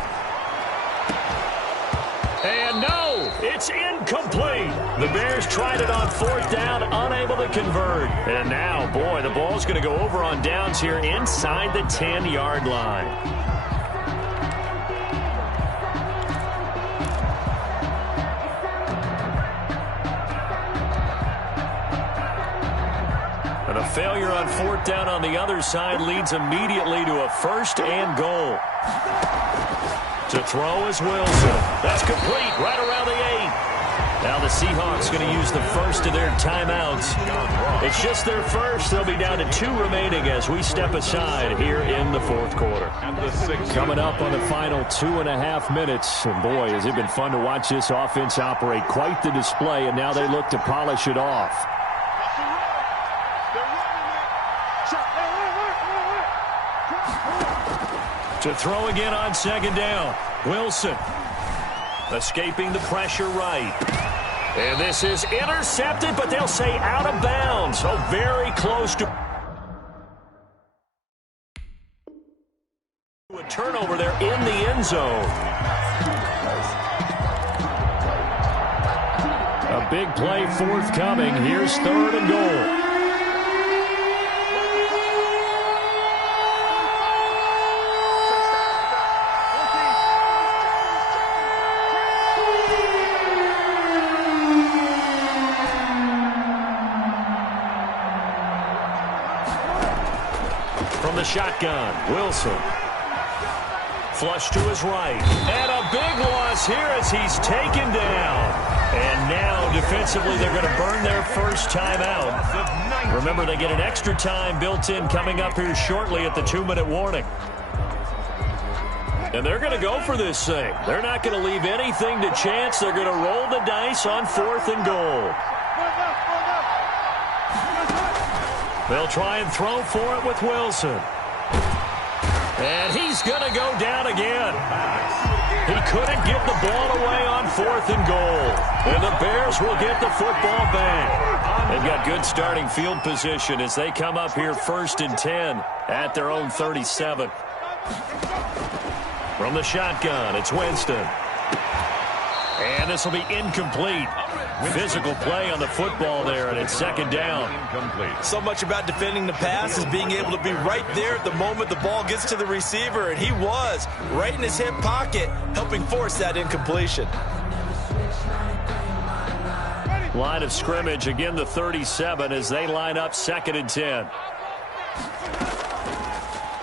And no, it's incomplete. The Bears tried it on 4th down, unable to convert. And now, boy, the ball's going to go over on downs here inside the 10-yard line. And a failure on 4th down on the other side leads immediately to a 1st and goal. To throw is Wilson. That's complete right around the 8. Now the Seahawks going to use the first of their timeouts. It's just their first. They'll be down to 2 remaining as we step aside here in the 4th quarter. Coming up on the final 2.5 minutes. And boy, has it been fun to watch this offense operate. Quite the display, and now they look to polish it off. To throw again on 2nd down. Wilson escaping the pressure right. And this is intercepted, but they'll say out of bounds. So very close to a turnover there in the end zone. A big play forthcoming. Here's 3rd and goal. The shotgun. Wilson. Flush to his right. And a big loss here as he's taken down. And now defensively they're going to burn their first timeout. Remember, they get an extra time built in coming up here shortly at the 2-minute warning. And they're going to go for this thing. They're not going to leave anything to chance. They're going to roll the dice on 4th and goal. They'll try and throw for it with Wilson. And he's going to go down again. He couldn't get the ball away on 4th and goal. And the Bears will get the football back. They've got good starting field position as they come up here 1st and 10 at their own 37. From the shotgun, it's Winston. And this will be incomplete. Physical play on the football there, and it's 2nd down. So much about defending the pass is being able to be right there at the moment the ball gets to the receiver, and he was right in his hip pocket, helping force that incompletion. Line of scrimmage, again the 37 as they line up 2nd and 10.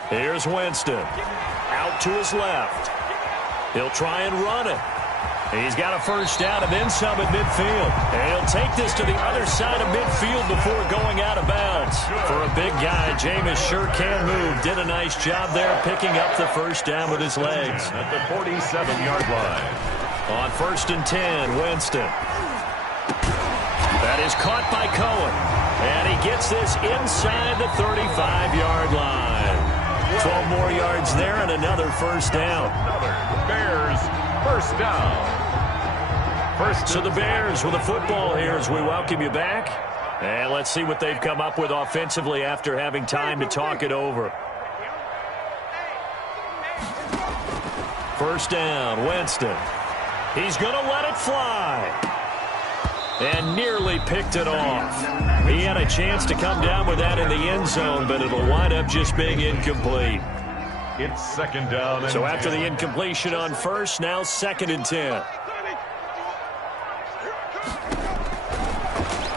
Here's Winston. Out to his left. He'll try and run it. He's got a first down and then some at midfield. And he'll take this to the other side of midfield before going out of bounds. For a big guy, Jameis sure can move. Did a nice job there picking up the first down with his legs. At the 47-yard line. On 1st and 10, Winston. That is caught by Cohen. And he gets this inside the 35-yard line. 12 more yards there and another first down. Bears first down. So the Bears with the football here as we welcome you back. And let's see what they've come up with offensively after having time to talk it over. First down, Winston. He's going to let it fly. And nearly picked it off. He had a chance to come down with that in the end zone, but it'll wind up just being incomplete. It's 2nd down. So after the incompletion on 1st, now 2nd and 10.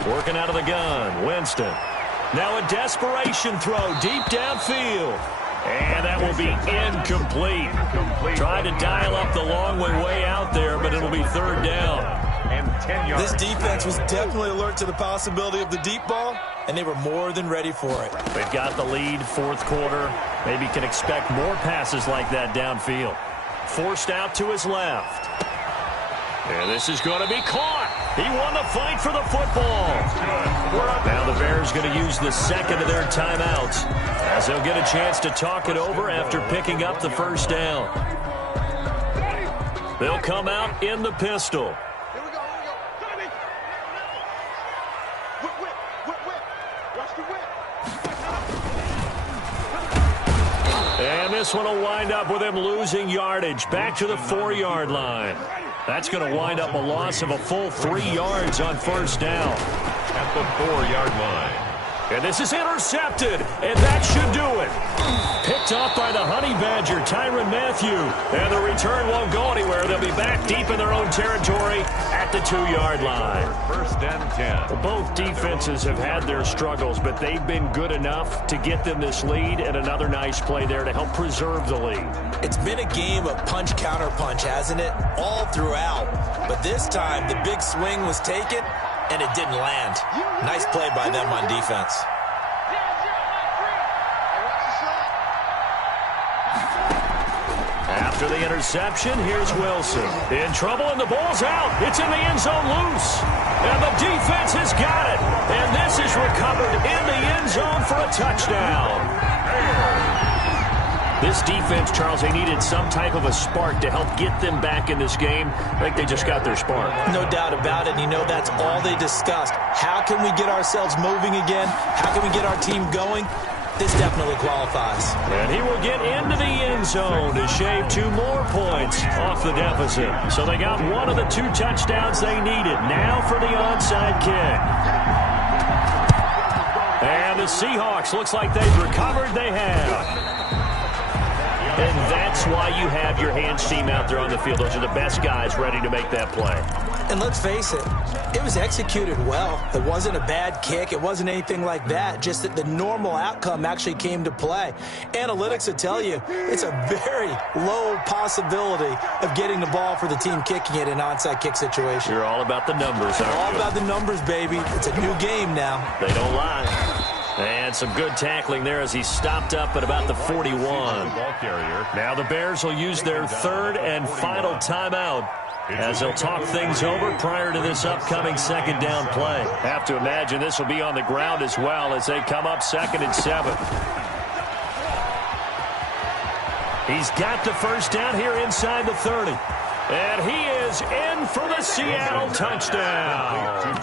Working out of the gun, Winston. Now a desperation throw deep downfield. And that will be incomplete. Trying to dial up the long way out there, but it'll be 3rd down. And 10 yards. This defense was definitely alert to the possibility of the deep ball, and they were more than ready for it. They've got the lead, 4th quarter. Maybe can expect more passes like that downfield. Forced out to his left. And this is going to be caught. He won the fight for the football. Now the Bears going to use the second of their timeouts as they'll get a chance to talk it over after picking up the first down. They'll come out in the pistol. And this one will wind up with him losing yardage back to the 4-yard line. That's going to wind up a loss of a full 3 yards on first down. At the 4-yard line. And this is intercepted, and that should do it. Picked off by the Honey Badger, Tyrann Mathieu. And the return won't go anywhere. They'll be back deep in their own territory at the 2-yard line. First and 10. Well, both defenses have had their struggles, but they've been good enough to get them this lead, and another nice play there to help preserve the lead. It's been a game of punch-counter-punch, hasn't it? All throughout. But this time, the big swing was taken, and it didn't land. Nice play by them on defense. After the interception, here's Wilson. In trouble, and the ball's out. It's in the end zone loose. And the defense has got it. And this is recovered in the end zone for a touchdown. This defense, Charles, they needed some type of a spark to help get them back in this game. I think they just got their spark. No doubt about it. You know, that's all they discussed. How can we get ourselves moving again? How can we get our team going? This definitely qualifies. And he will get into the end zone to shave 2 more points off the deficit. So they got one of the 2 touchdowns they needed. Now for the onside kick. And the Seahawks, looks like they've recovered. They have. And that's why you have your hands team out there on the field. Those are the best guys ready to make that play. And let's face it, it was executed well. It wasn't a bad kick. It wasn't anything like that. Just that the normal outcome actually came to play. Analytics will tell you it's a very low possibility of getting the ball for the team kicking it in an onside kick situation. You're all about the numbers, aren't you? All about the numbers, baby. It's a new game now. They don't lie. And some good tackling there as he stopped up at about the 41. Now the Bears will use their 3rd and final timeout as they'll talk things over prior to this upcoming 2nd down play. Have to imagine this will be on the ground as well as they come up 2nd and 7. He's got the first down here inside the 30. And he is in for the Seattle touchdown.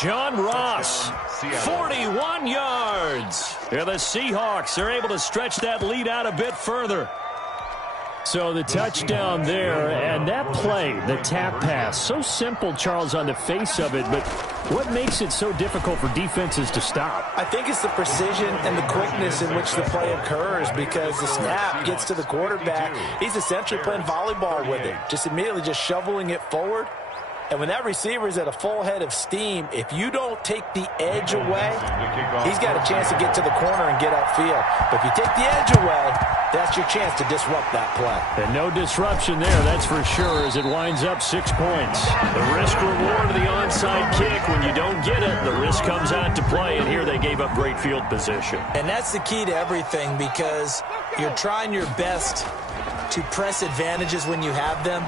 John Ross, 41 yards. And the Seahawks are able to stretch that lead out a bit further. So the touchdown there, and that play, the tap pass, so simple, Charles, on the face of it, but what makes it so difficult for defenses to stop? I think it's the precision and the quickness in which the play occurs, because the snap gets to the quarterback. He's essentially playing volleyball with it, just immediately just shoveling it forward. And when that receiver is at a full head of steam, if you don't take the edge away, he's got a chance to get to the corner and get upfield. But if you take the edge away, that's your chance to disrupt that play. And no disruption there, that's for sure, as it winds up 6 points. The risk-reward of the onside kick, when you don't get it, the risk comes out to play, and here they gave up great field position. And that's the key to everything, because you're trying your best to press advantages when you have them,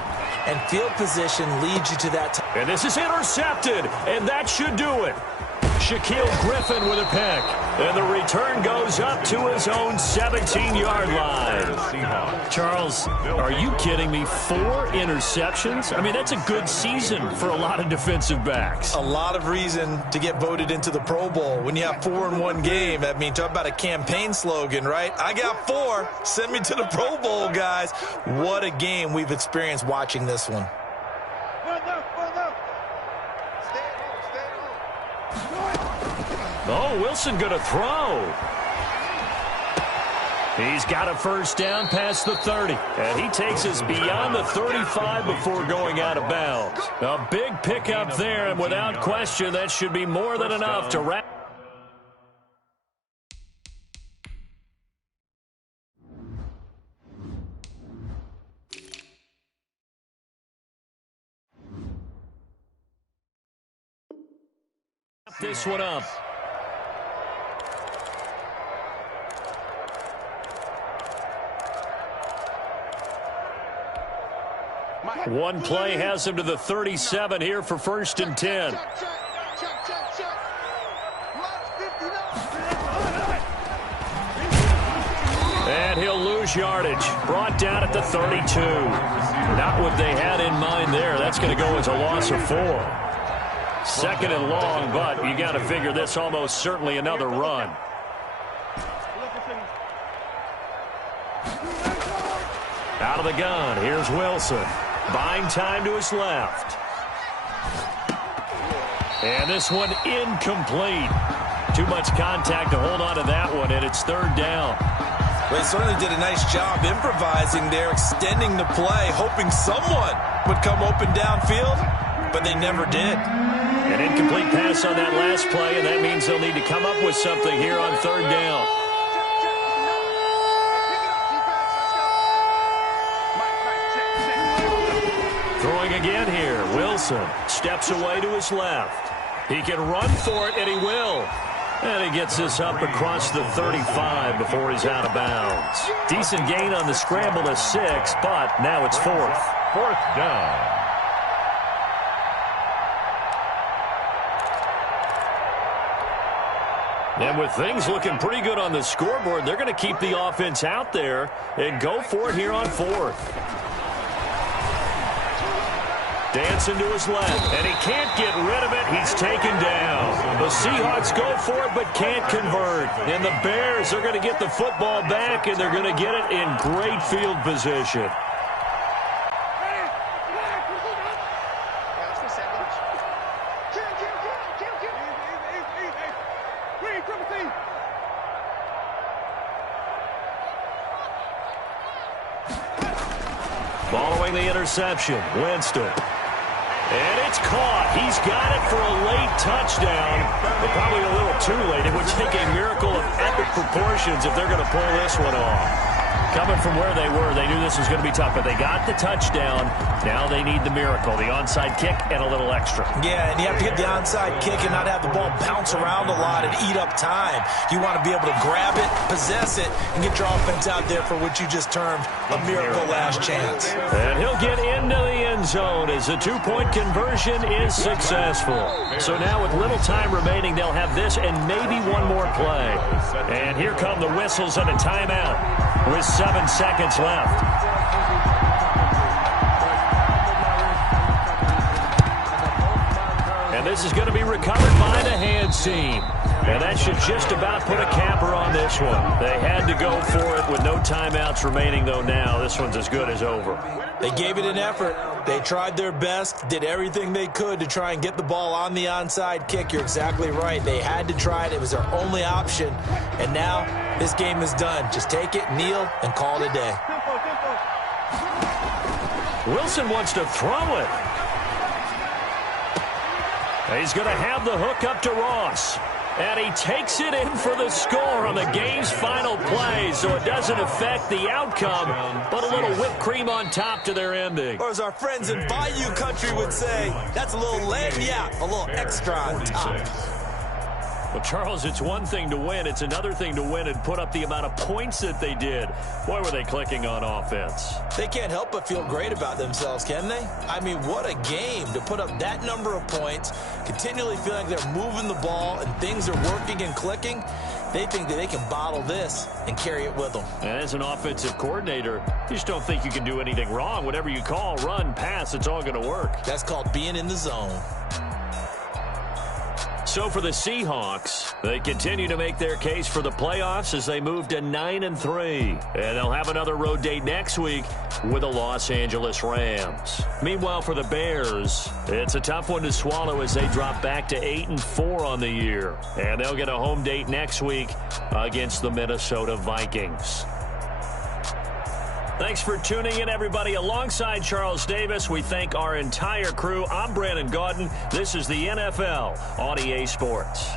and field position leads you to that. And this is intercepted, and that should do it. Shaquill Griffin with a pick. And the return goes up to his own 17-yard line. Charles, are you kidding me? 4 interceptions? I mean, that's a good season for a lot of defensive backs. A lot of reason to get voted into the Pro Bowl. When you have 4 in one game, I mean, talk about a campaign slogan, right? I got 4. Send me to the Pro Bowl, guys. What a game we've experienced watching this one. Oh, Wilson going to throw. He's got a first down past the 30. And he takes us beyond the 35 before going out of bounds. A big pickup there, and without question, that should be more than enough to wrap. This one up. One play has him to the 37 here for 1st and 10. And he'll lose yardage. Brought down at the 32. Not what they had in mind there. That's going to go as a loss of 4. 2nd and long, but you got to figure this almost certainly another run. Out of the gun, here's Wilson. Buying time to his left. And this one incomplete. Too much contact to hold on to that one, and it's 3rd down. Well, he certainly did a nice job improvising there, extending the play, hoping someone would come open downfield, but they never did. An incomplete pass on that last play, and that means they'll need to come up with something here on 3rd down. Throwing again here. Wilson steps away to his left. He can run for it, and he will. And he gets this up across the 35 before he's out of bounds. Decent gain on the scramble to 6, but now it's 4th. 4th down. And with things looking pretty good on the scoreboard, they're going to keep the offense out there and go for it here on 4th. Dancing to his left, and he can't get rid of it. He's taken down. The Seahawks go for it, but can't convert. And the Bears are going to get the football back, and they're going to get it in great field position. Following the interception, Winston. And it's caught. He's got it for a late touchdown, but probably a little too late. It would take a miracle of epic proportions if they're going to pull this one off. Coming from where they were, they knew this was going to be tough, but they got the touchdown. Now they need the miracle, the onside kick and a little extra. Yeah, and you have to get the onside kick and not have the ball bounce around a lot and eat up time. You want to be able to grab it, possess it, and get your offense out there for what you just termed a miracle last chance. And he'll get into the end zone as the two-point conversion is successful. So now with little time remaining, they'll have this and maybe one more play. And here come the whistles and a timeout with 7 seconds left. And this is going to be recovered by the hands team. And that should just about put a capper on this one. They had to go for it with no timeouts remaining, though now this one's as good as over. They gave it an effort. They tried their best, did everything they could to try and get the ball on the onside kick. You're exactly right. They had to try it. It was their only option. And now this game is done. Just take it, kneel, and call it a day. Wilson wants to throw it. He's going to have the hook up to Ross. And he takes it in for the score on the game's final play, so it doesn't affect the outcome, but a little whipped cream on top to their ending. Or as our friends in Bayou Country would say, that's a little lagniappe, a little extra on top. Well, Charles, it's one thing to win. It's another thing to win and put up the amount of points that they did. Boy, were they clicking on offense. They can't help but feel great about themselves, can they? I mean, what a game to put up that number of points, continually feel like they're moving the ball and things are working and clicking. They think that they can bottle this and carry it with them. And as an offensive coordinator, you just don't think you can do anything wrong. Whatever you call, run, pass, it's all going to work. That's called being in the zone. So for the Seahawks, they continue to make their case for the playoffs as they move to 9-3. And they'll have another road date next week with the Los Angeles Rams. Meanwhile, for the Bears, it's a tough one to swallow as they drop back to 8-4 on the year. And they'll get a home date next week against the Minnesota Vikings. Thanks for tuning in, everybody. Alongside Charles Davis, we thank our entire crew. I'm Brandon Gaudin. This is the NFL on EA Sports.